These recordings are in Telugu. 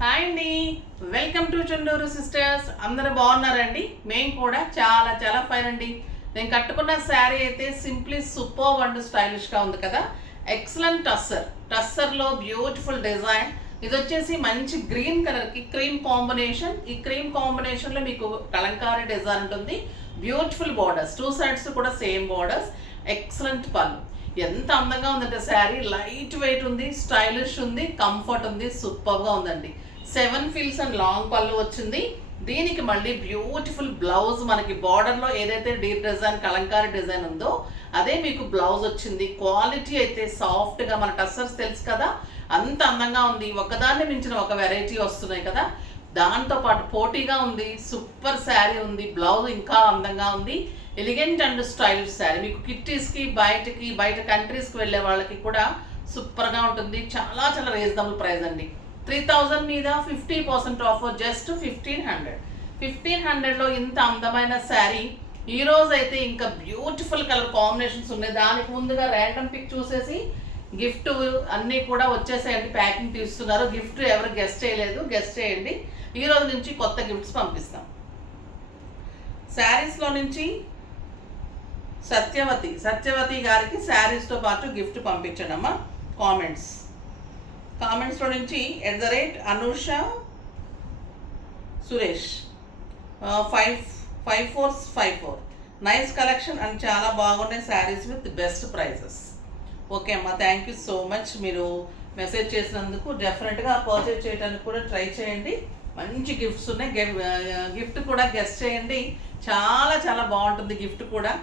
హాయ్ అండి. Welcome to Chunduru sisters. అందరూ బాగున్నారండి? మేము కూడా చాలా చాలా ఫైన్ అండి. నేను కట్టుకున్న శారీ అయితే సింప్లీ సూపర్ అండ్ స్టైలిష్గా ఉంది కదా. ఎక్సలెంట్ టస్సర్ టస్సర్లో బ్యూటిఫుల్ డిజైన్. ఇది వచ్చేసి మంచి గ్రీన్ కలర్కి క్రీమ్ కాంబినేషన్. ఈ క్రీమ్ కాంబినేషన్లో మీకు కలంకారీ డిజైన్ ఉంటుంది. బ్యూటిఫుల్ బార్డర్స్ టూ సైడ్స్ కూడా సేమ్ బార్డర్స్ ఎక్సలెంట్ పళ్ళు. ఎంత అందంగా ఉందంటే శారీ లైట్ వెయిట్ ఉంది స్టైలిష్ ఉంది కంఫర్ట్ ఉంది సూపర్గా ఉందండి. సెవెన్ ఫీల్స్ అండ్ లాంగ్ పళ్ళు వచ్చింది. దీనికి మళ్ళీ బ్యూటిఫుల్ బ్లౌజ్ మనకి బార్డర్లో ఏదైతే డీప్ డిజైన్ కలంకారీ డిజైన్ ఉందో అదే మీకు బ్లౌజ్ వచ్చింది. క్వాలిటీ అయితే సాఫ్ట్గా మన టస్సర్స్ తెలుసు కదా. అంత అందంగా ఉంది. ఒకదాన్ని మించిన ఒక వెరైటీ వస్తున్నాయి కదా. దాంతో పాటు పోటీగా ఉంది. సూపర్ శారీ ఉంది. బ్లౌజ్ ఇంకా అందంగా ఉంది. ఎలిగెంట్ అండ్ స్టైలిష్ శారీ మీకు కిట్టీస్కి బయటకి బయట కంట్రీస్కి వెళ్ళే వాళ్ళకి కూడా సూపర్గా ఉంటుంది. చాలా చాలా రీజనబుల్ ప్రైస్ అండి. త్రీ థౌజండ్ మీద fifty percent offer just fifteen hundred fifteen హండ్రెడ్లో ఇంత అందమైన శారీ ఈ రోజు అయితే ఇంకా బ్యూటిఫుల్ కలర్ కాంబినేషన్స్ ఉన్నాయి. దానికి ముందుగా ర్యాండమ్ పిక్ చూసేసి గిఫ్ట్ అన్నీ కూడా వచ్చేసాయండి. ప్యాకింగ్ తీస్తున్నారు. గిఫ్ట్ ఎవరు గెస్ట్ చేయలేదు. గెస్ట్ చేయండి. ఈ రోజు నుంచి కొత్త గిఫ్ట్స్ పంపిస్తాం. శారీస్లో నుంచి సత్యవతి సత్యవతి గారికి శారీస్తో పాటు గిఫ్ట్ పంపించండమ్మా. కామెంట్స్. కామెంట్స్లో నుంచి at the rate Anusha Suresh five five four five four. Nice collection and చాలా బాగున్నాయి saris with best prices. Okay అమ్మా థ్యాంక్ యూ సో మచ్ మీరు మెసేజ్ చేసినందుకు డెఫినెట్గా పర్చేజ్ చేయడానికి కూడా ట్రై చేయండి. మంచి గిఫ్ట్స్ ఉన్నాయి. గిఫ్ట్ కూడా గెస్ట్ చేయండి. చాలా చాలా బాగుంటుంది గిఫ్ట్ కూడా.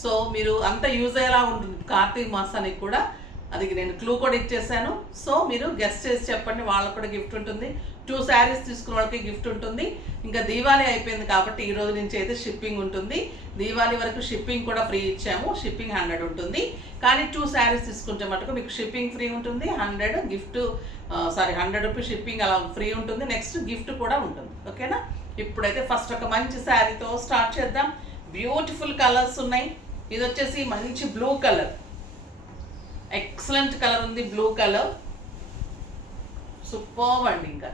సో మీరు అంత యూజ్ అయ్యేలా ఉంటుంది. కార్తీక మాసానికి కూడా అది నేను క్లూ కూడా ఇచ్చేసాను. సో మీరు గెస్ట్ చేసి చెప్పండి వాళ్ళకు కూడా గిఫ్ట్ ఉంటుంది. టూ శారీస్ తీసుకున్న వాళ్ళకి గిఫ్ట్ ఉంటుంది. ఇంకా దీవాళీ అయిపోయింది కాబట్టి ఈ రోజు నుంచి అయితే షిప్పింగ్ ఉంటుంది. దీవాళీ వరకు షిప్పింగ్ కూడా ఫ్రీ ఇచ్చాము. షిప్పింగ్ హండ్రెడ్ ఉంటుంది. కానీ టూ శారీస్ తీసుకుంటే మటుకు మీకు షిప్పింగ్ ఫ్రీ ఉంటుంది. Hundred gift sorry hundred rupees shipping అలా ఫ్రీ ఉంటుంది. నెక్స్ట్ గిఫ్ట్ కూడా ఉంటుంది. ఓకేనా? ఇప్పుడైతే ఫస్ట్ ఒక మంచి శారీతో స్టార్ట్ చేద్దాం. బ్యూటిఫుల్ కలర్స్ ఉన్నాయి. ఇది వచ్చేసి మంచి బ్లూ కలర్ ఎక్సలెంట్ కలర్ ఉంది బ్లూ కలర్ సూపర్ అండి ఇంకా.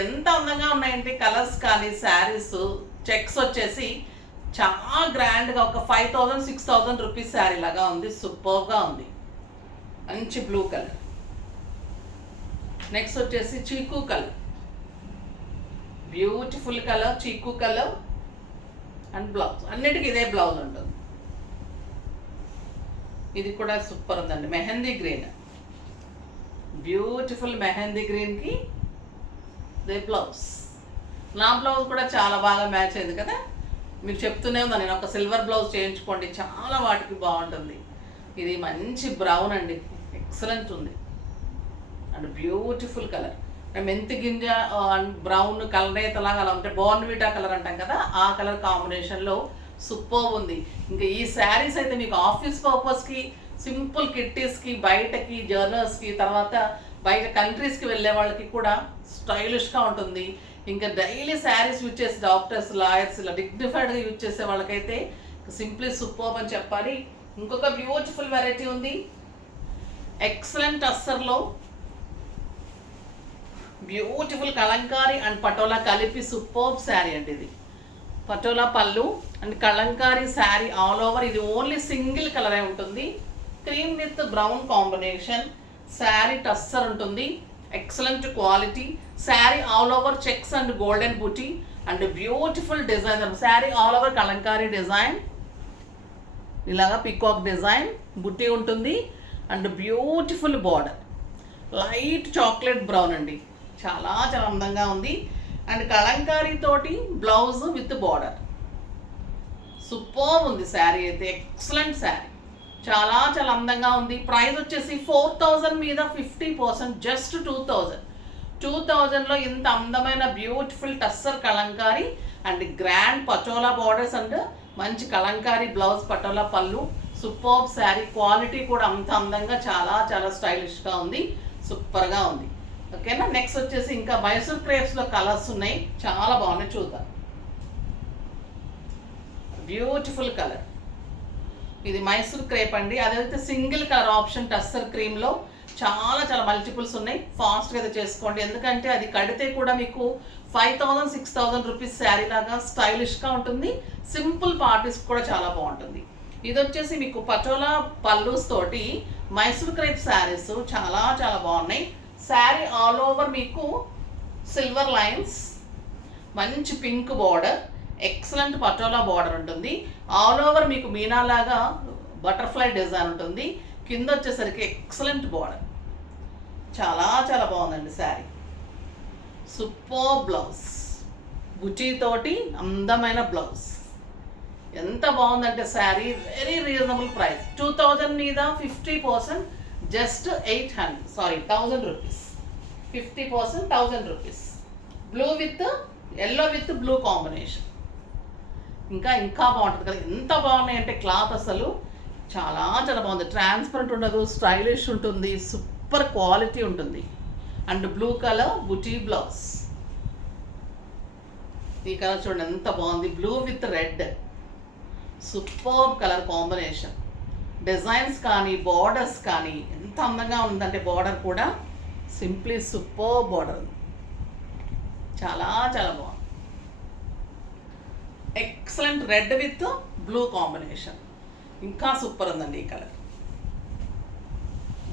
ఎంత అందంగా ఉన్నాయంటే కలర్స్ కానీ శారీస్ చెక్స్ వచ్చేసి చాలా గ్రాండ్గా ఒక five thousand six thousand rupees sari లాగా ఉంది సూపర్గా ఉంది. మంచి బ్లూ కలర్ నెక్స్ట్ వచ్చేసి చీకు కలర్ బ్యూటిఫుల్ కలర్ చీకు కలర్ అండ్ బ్లౌజ్ అన్నిటికీ ఇదే బ్లౌజ్ ఉంటుంది. ఇది కూడా సూపర్ ఉందండి. మెహందీ గ్రీన్. బ్యూటిఫుల్ మెహందీ గ్రీన్కి దే బ్లౌజ్ నా బ్లౌజ్ కూడా చాలా బాగా మ్యాచ్ అయింది కదా? మీకు చెప్తూనే ఉందా నేను ఒక సిల్వర్ బ్లౌజ్ చేయించుకోండి చాలా వాటికి బాగుంటుంది. ఇది మంచి బ్రౌన్ అండి ఎక్సలెంట్ ఉంది. అండ్ బ్యూటిఫుల్ కలర్ మెంతి గింజ అండ్ బ్రౌన్ కలరేతలాగా అలా ఉంటే బోర్న్విటా కలర్ అంటాం కదా ఆ కలర్ కాంబినేషన్లో సూపర్ ఉంది. ఇంకా ఈ శారీస్ అయితే మీకు ఆఫీస్ పర్పస్కి సింపుల్ కిట్టీస్కి బయటకి జర్నల్స్కి తర్వాత బయట కంట్రీస్కి వెళ్ళే వాళ్ళకి కూడా స్టైలిష్గా ఉంటుంది. ఇంకా డైలీ శారీస్ యూజ్ చేసే డాక్టర్స్ లాయర్స్ ఇలా డిగ్నిఫైడ్గా యూజ్ చేసే వాళ్ళకైతే సింప్లీ సూపర్ అని చెప్పాలి. ఇంకొక బ్యూటిఫుల్ వెరైటీ ఉంది. ఎక్సలెంట్ అస్సర్లో బ్యూటిఫుల్ కలంకారీ అండ్ పటోలా కలిపి సూపర్ శారీ అండి ఇది. పటోలా పళ్ళు and kalamkari sari all over. ఇది ఓన్లీ సింగిల్ కలరే ఉంటుంది. Cream with brown combination. Sari tussar ఉంటుంది. Excellent quality sari all over checks and golden buti and beautiful design. Sari all over kalamkari design. ఇలాగా పికాక్ డిజైన్. బుట్టి ఉంటుంది. And beautiful border. Light chocolate brown అండి. చాలా చాలా అందంగా ఉంది. అండ్ కలంకారీ తోటి బ్లౌజ్ విత్ బార్డర్ సూపర్ ఉంది శారీ అయితే ఎక్సలెంట్ శారీ చాలా చాలా అందంగా ఉంది. ప్రైస్ వచ్చేసి ఫోర్ థౌజండ్ మీద fifty percent just two thousand two థౌజండ్లో ఇంత అందమైన beautiful tussar kalamkari and grand patola borders and మంచి కలంకారీ బ్లౌజ్ పటోలా పళ్ళు. సూపర్ శారీ క్వాలిటీ కూడా అంత అందంగా చాలా చాలా స్టైలిష్గా ఉంది. సూపర్గా ఉంది. ఓకేనా? నెక్స్ట్ వచ్చేసి ఇంకా మైసూర్ క్రేప్స్లో కలర్స్ ఉన్నాయి. చాలా బాగున్నాయి చూద్దాం. బ్యూటిఫుల్ కలర్ ఇది మైసూర్ క్రేప్ అండి. అదైతే సింగిల్ కలర్ ఆప్షన్ టస్సర్ క్రీమ్లో చాలా చాలా మల్టిపుల్స్ ఉన్నాయి. ఫాస్ట్గా అయితే చేసుకోండి. ఎందుకంటే అది కడితే కూడా మీకు five thousand six thousand rupees sari లాగా స్టైలిష్గా ఉంటుంది. సింపుల్ పార్టీస్ కూడా చాలా బాగుంటుంది. ఇది వచ్చేసి మీకు పటోలా పల్లూస్ తోటి మైసూర్ క్రేప్ శారీస్ చాలా చాలా బాగున్నాయి. శారీ ఆల్ ఓవర్ మీకు సిల్వర్ లైన్స్ మంచి pink border excellent patola border ఉంటుంది. ఆల్ ఓవర్ మీకు మీనా లాగా బటర్ఫ్లై డిజైన్ ఉంటుంది. కింద వచ్చేసరికి ఎక్సలెంట్ బార్డర్ చాలా చాలా బాగుందండి శారీ సూపర్ బ్లౌజ్ బుటీ అందమైన బ్లౌజ్ ఎంత బాగుందంటే sari very reasonable price two thousand మీద fifty percent just eight hundred sorry thousand rupees. Fifty percent thousand rupees. Blue with yellow with blue combination ఇంకా ఇంకా బాగుంటుంది కదా ఎంత బాగున్నాయి అంటే క్లాత్ అసలు చాలా చాలా బాగుంది. ట్రాన్స్పరెంట్ ఉండదు స్టైలిష్ ఉంటుంది సూపర్ క్వాలిటీ ఉంటుంది. అండ్ బ్లూ కలర్ బుటీ బ్లౌజ్ ఈ కలర్ చూడండి ఎంత బాగుంది. Blue with red super colour combination designs కానీ బార్డర్స్ కానీ ఎంత అందంగా ఉందంటే బార్డర్ కూడా సింప్లీ సూపర్ బార్డర్ చాలా చాలా బాగుంది. Excellent red with blue combination ఇంకా సూపర్ ఉందండి ఈ కలర్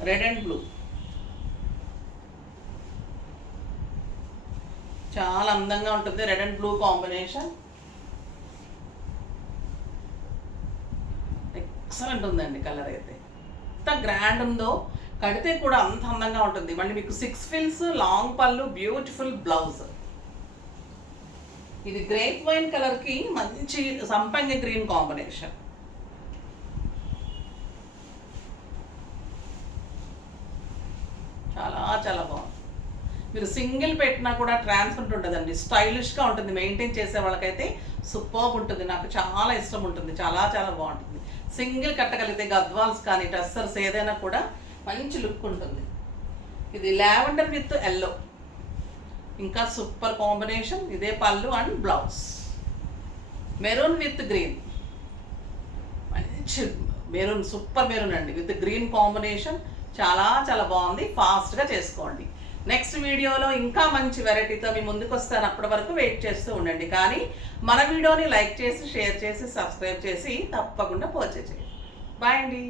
రెడ్ అండ్ బ్లూ చాలా అందంగా ఉంటుంది red and blue combination excellent ఉందండి కలర్ అయితే. ఎంత గ్రాండ్ ఉందో. కడితే కూడా అంత అందంగా ఉంటుంది. మళ్ళీ మీకు సిక్స్ ఫిల్స్ లాంగ్ పళ్ళు బ్యూటిఫుల్ బ్లౌజ్ ఇది గ్రేప్ వైన్ కలర్కి మంచి సంపంగి గ్రీన్ కాంబినేషన్ చాలా చాలా బాగుంది. మీరు సింగిల్ పెట్టినా కూడా ట్రాన్స్పరెంట్ ఉంటుందండి. స్టైలిష్గా ఉంటుంది. మెయింటైన్ చేసే వాళ్ళకైతే సూపర్ ఉంటుంది. నాకు చాలా ఇష్టం ఉంటుంది. చాలా చాలా బాగుంటుంది. సింగిల్ కట్టగలిగితే గద్వాల్స్ కానీ టస్సర్స్ ఏదైనా కూడా మంచి లుక్ ఉంటుంది. ఇది లావెండర్ విత్ ఎల్లో. ఇంకా సూపర్ కాంబినేషన్ ఇదే పళ్ళు and blouse. Maroon with green. మంచి మెరూన్ సూపర్ మెరూన్ అండి. విత్ గ్రీన్ కాంబినేషన్ చాలా చాలా బాగుంది. ఫాస్ట్గా చేసుకోండి. నెక్స్ట్ వీడియోలో ఇంకా మంచి వెరైటీతో మీ ముందుకు వస్తాను అప్పటి వరకు వెయిట్ చేస్తూ ఉండండి. కానీ మన వీడియోని లైక్ చేసి షేర్ చేసి సబ్స్క్రైబ్ చేసి తప్పకుండా పర్చేజ్ చేయండి. బాయ్ అండి.